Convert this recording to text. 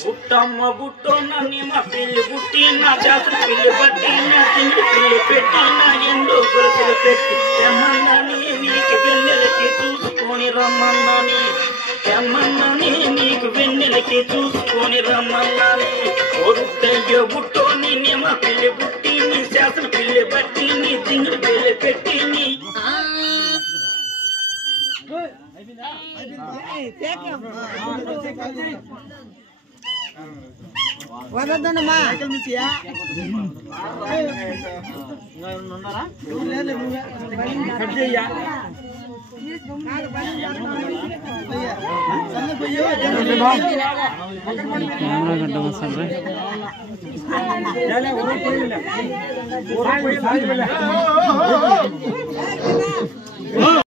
పుట్టమ్మ బుట్టోనని మా పిల్లి పుట్టిన జాతర పిల్లి పట్టిన తిండి పిల్లి పెట్టిన ఎండో గొలుసులు పెట్టి తెమ్మన్నని నీకు వెన్నెలకి చూసుకొని రమ్మన్నని తెమ్మన్నని నీకు వెన్నెలకి చూసుకొని రమ్మన్నని కొడుకయ్యో బుట్టోని మా పిల్లి పుట్టిని శాసన పిల్లి పట్టిని తిండి పిల్లి పెట్టిని వదద్దమ్మా